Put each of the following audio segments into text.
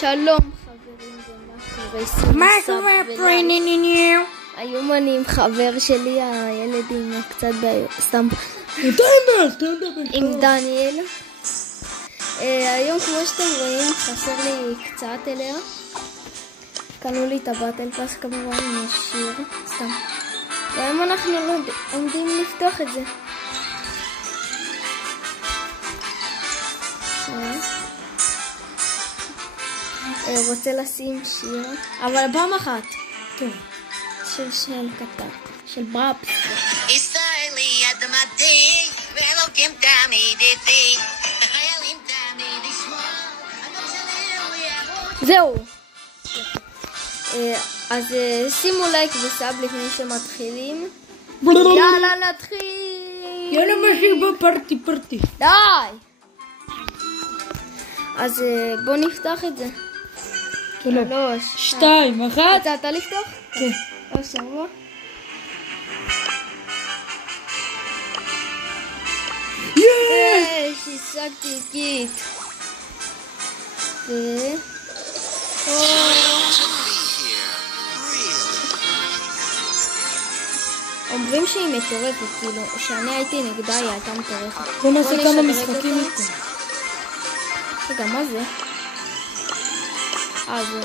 שלום חברים, מה קורה פריניניו? היום אני עם חבר שלי, הילד עם קצת סתם עם דניאל. היום כמו שאתם רואים חסר לי קצת אליה. קנו לי את הבטל פאס כמובן עם השיר סתם. והיום אנחנו עומדים לפתוח את זה. רוצה לשים שיר, אבל פעם אחת. כן. שיר של קטר, של ברבס. זהו. אז שימו לייק וסאב לפני שמתחילים. יאללה נתחיל. יאללה משהו פרטי. די. אז בוא נפתח את זה. 3, 2, 1. יצאת לפתוח? כן. שבוע. יש! השגתי קיט. אומרים שהיא מטורפת, כאילו, שאני הייתי נגדה היא הייתה מטורפת. בוא נעשה כמה משחקים איתה. רגע, מה זה? זה...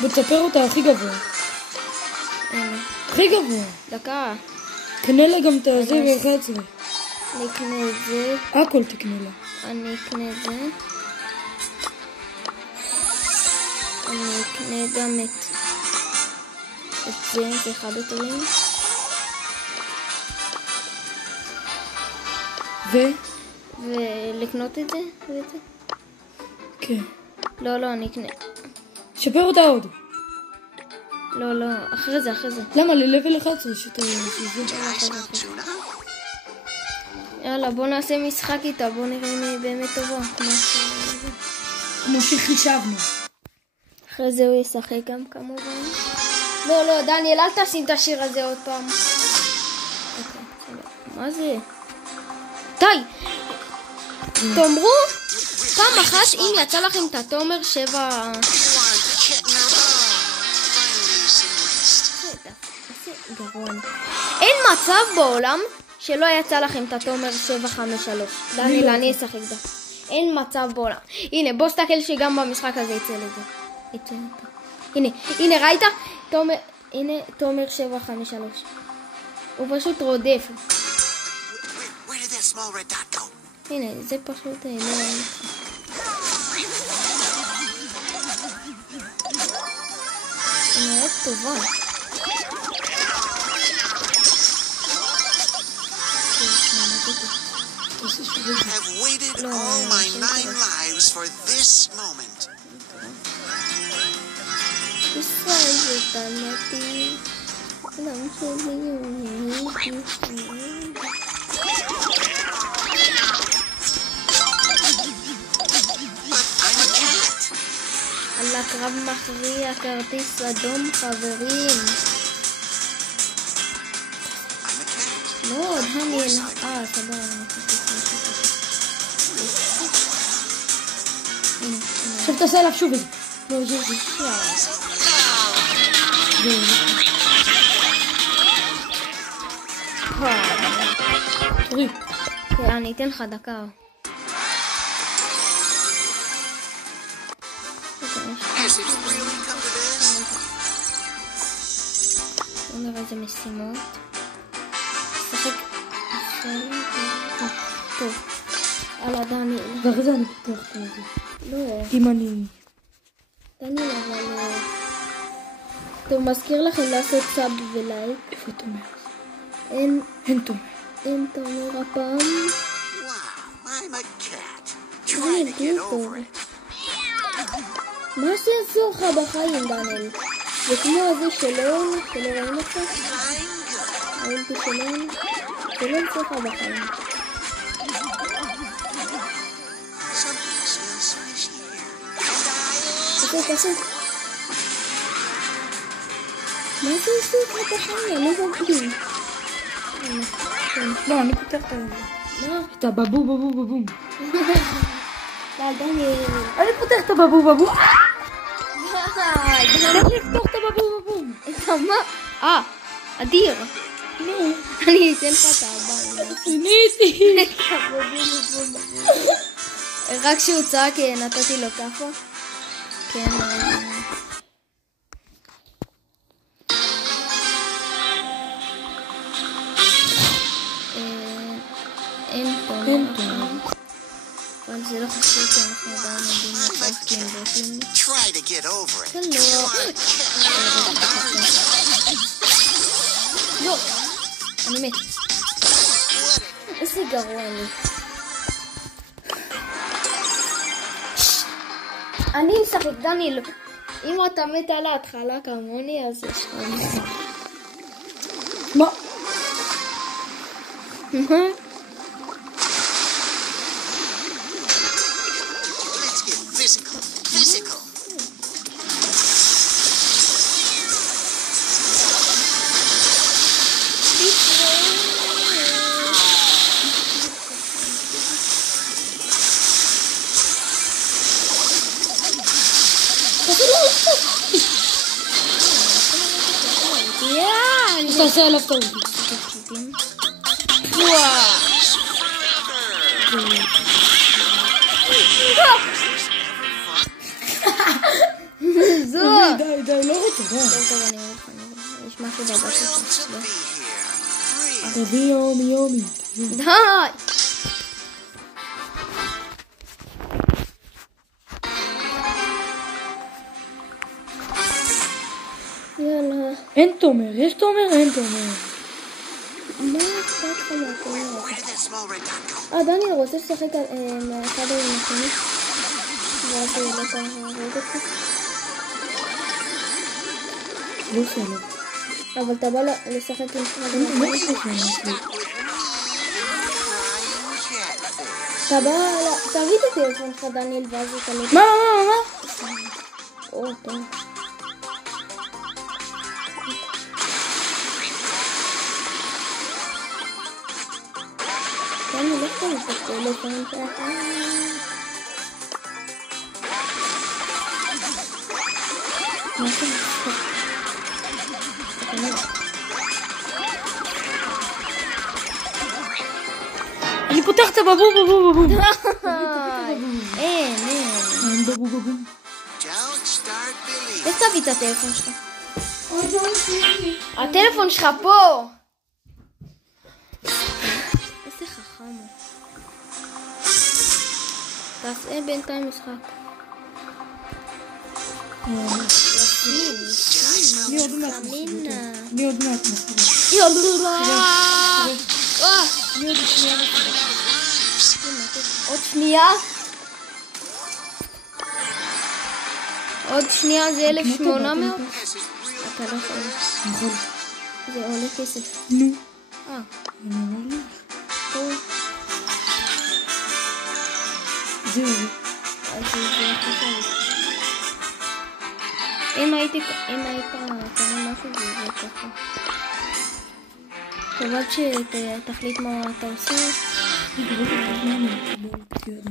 בוא תספר אותה הכי גבוה. הכי גבוה. דקה. קנה לה גם את הזה ב-11. אני אקנה את זה. הכל תקנה לה. אני אקנה את זה. אני אקנה גם את זה, זה אחד הטובים. ולקנות את זה? ואת זה? כן. לא, אני אקנה. שפר אותה עוד. לא, אחרי זה. למה? ללבל 11 שאתה... יאללה, בוא נעשה משחק איתה, בוא נראה אם היא באמת טובה. כמו שחישבנו. אחרי זה הוא ישחק גם כמובן. לא, דניאל, אל תשים את השיר הזה עוד פעם. מה זה? די! תאמרו פעם אחת אם יצא לכם את התומר 7... אין מצב בעולם שלא יצא לכם את התומר 753. דניאל, אני אשחק דה. אין מצב בעולם. הנה, בוא סתכל שגם במשחק הזה יצא לזה. הנה, ראית? הנה, תומר 753. הוא פשוט רודף. הנה, זה פשוט לא... היא נראית טובה. I've waited all my 9 lives for this moment. על הקרב מכריע, כרטיס אדום חברים. לא, דניאל, סבבה. עכשיו תעשה עליו שוב את זה. לא, זה. תורי. אני אתן לך דקה. בוא נראה איזה משימות. שחק. טוב. הלאה דניאל. ואחרי זה אני פותח את זה. לא. אם אני... דניאל אבל... טוב, מזכיר לכם לעשות סאב ולייק. איפה תומר? אין תומר. אין תומר הפעם. מה שיעשו לך בחיים דניאל? זה כמו הזה שלא רואים אותך? ראיתי שלא יעשו לך בחיים. תעשה. מה זה עשו לך בחיים? אני לא מבין. לא, אני פותח את זה. מה? את הבבום. דניאל. אני פותח את הבבו בבו. די. צריך לפתוח את הבבו בבו. את מה? אדיר. נו. אני אתן לך את הבא. שיניתי. רק כשהוא צעק נתתי לו ככה. כן. אין תומר. אבל זה לא חשוב כי אנחנו עדיין עומדים לצורך כי הם בוטים. Try to get over it. לא. לא. אני מת. איזה גרוע אני. אני משחק, דניאל. אם אתה מת על ההתחלה כמוני, אז יש לך. מה? Let's get physical. Physical. אני תעשה עליו טעות. זו. די, לא רוצה, די. טוב, אני אומר לך, יש משהו בבית Thrilled שלך. to be here. Breathe. תביא יומי. די. יאללה. אין תומר, יש תומר, אין תומר. מה אכפת לך מהתומר? Where did that small red dot go? דניאל רוצה לשחק מאחד עם השני? ואז הוא לא צריך להרוג אותך? לא שלו. אבל אתה בא לשחק עם אחד עם מה השני? יש לך? Crying אתה בא... תביא את הטלפון שלך דניאל ואז אתה לא... מה? או, טוב. דניאל, איך אתה משחק טלפון שלך? מה אתה משחק? אני פותח את הבבו בבו. אין. אין בבו בבו. Don't start believing. איך תביא את הטלפון שלך? הטלפון שלך פה! איזה חכם הוא. תעשה בינתיים משחק. אני עוד מעט מספיק. עוד שנייה? עוד שנייה זה 1,800? אתה לא יכול. נכון. זה עולה כסף. נו. אני אומר לי. טוב. זהו. אז זה חשוב. אם היית קונה משהו זה יהיה ככה. טוב, שתחליט מה אתה עושה.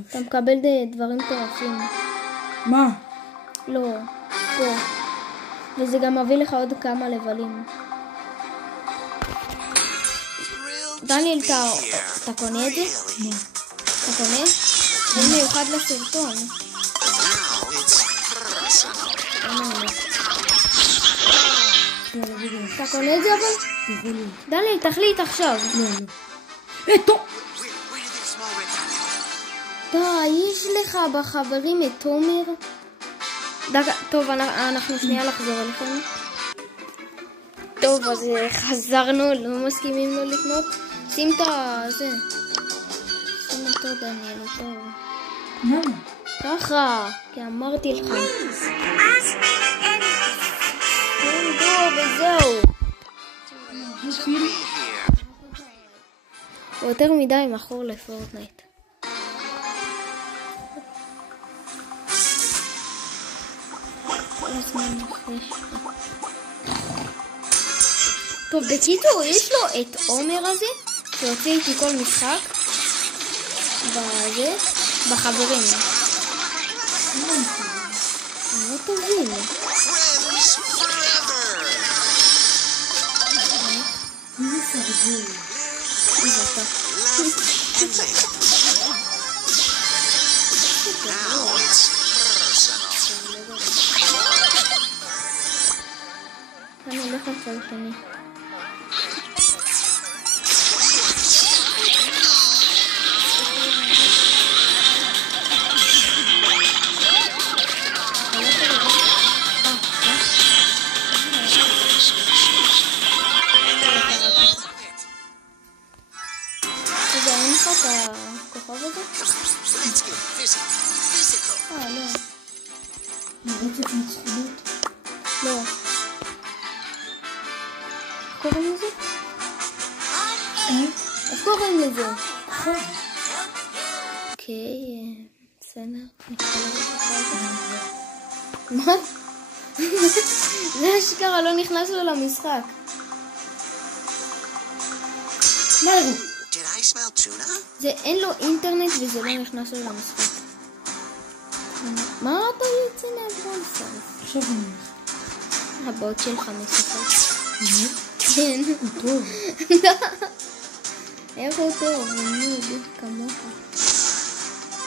אתה מקבל דברים טורפים. מה? לא, פה. וזה גם מביא לך עוד כמה לבלים. דניאל, אתה קונה את זה? לא. אתה קונה? זה מיוחד לסרטון. Now it's personal. אתה קונה את זה אבל? דניאל, תחליט עכשיו. לא. טוב. Where did that small red dot go? די, יש לך בחברים את תומר? טוב, אנחנו שנייה לחזור אליכם. טוב, אז חזרנו, לא מסכימים לו לקנות. שים את זה. שים אותו דניאל, טוב. מה? ככה, כי אמרתי לך. טוב, וזהו. הוא יותר מדי מכור לפורטנייט. טוב, בקיצור, יש לו את עומר הזה, שהוציא איתי כל משחק בזה, בחברים. תוביל. Friends forever. מי סרגול? איזה אתה. Laugh and live. Now it's personal. אני הולך לצד השני. רגע, אין לך את הכוכב הזה? Let's get physical. לא. מרצף ניצחונות? לא. איך קוראים לזה? איך קוראים לזה? אוקיי, בסדר. נקרא לזה ככה. מה? זה אשכרה לא נכנס לו למשחק. מה הראו? Did I smell tuna? זה אין לו אינטרנט וזה לא נכנס לו למשחק. מה אתה יוצא מהברון סרף? עכשיו אני הולך. הבאות שלך משחק. כן. הוא טוב. איך הוא טוב? הוא נוד כמוך.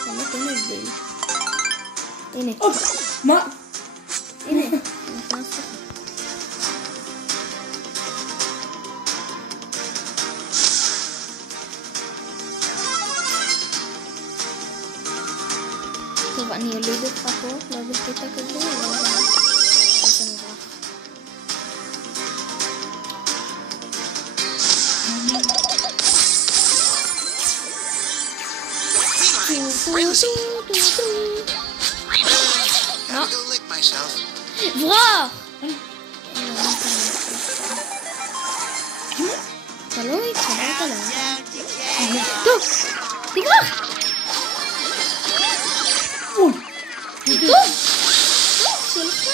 באמת אין הבדל. הנה. מה? הנה. נכנס לך. טוב, אני אוליד אותך פה, לא בקטע כזה, לא אז אני אברח. Gotta go lick myself. ברח! אתה לא התחברת להם. טוב, תברח! טוב! שלך!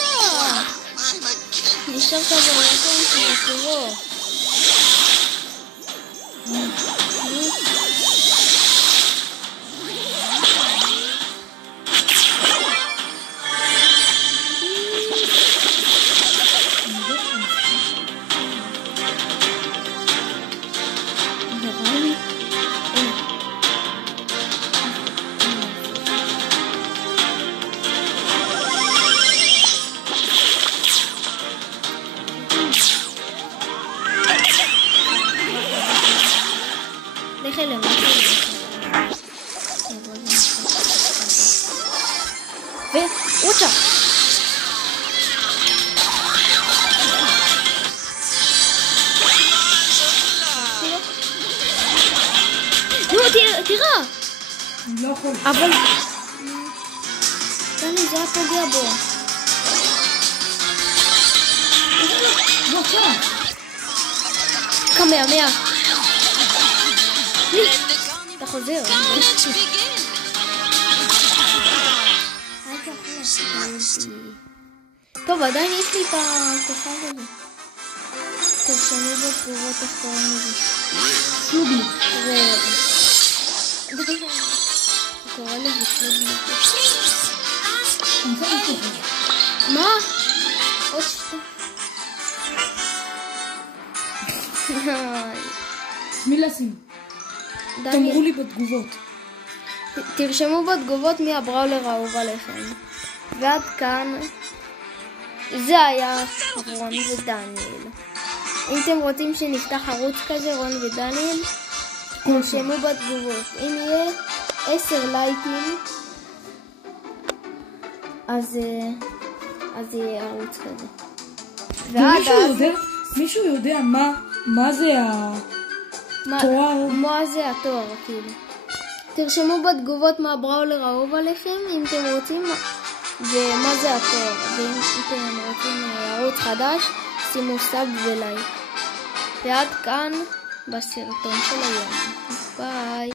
I'm a kid. נשארת במקום של הטרור. לך אליהם, ווצ'ה! נו, תראה! אני לא יכול. אבל... דני, זה היה פוגע בו. לא עכשיו. קמע, אתה חוזר. טוב, עדיין יש לי את הכוכב הזה. תרשמי בתגובות איך קוראים לזה. סלובי. קורא לזה סלובי. אני רוצה לתוך. מה? עוד שתי. מי לשים? תאמרו לי בתגובות. תרשמו בתגובות מי הבראולר האהוב עליכם. ועד כאן זה היה רון ודניאל. אם אתם רוצים שנפתח ערוץ כזה, רון ודניאל, תרשמו בתגובות. אם יהיה 10 לייקים, אז יהיה ערוץ כזה. ועד אז... מישהו יודע מה זה התואר? מה זה התואר, כאילו. תרשמו בתגובות מה הבראולר האהוב עליכם, אם אתם רוצים, ומה זה התואר. ואם אתם רוצים ערוץ חדש, שימו סאב ולייק. ועד כאן בסרטון של היום. ביי.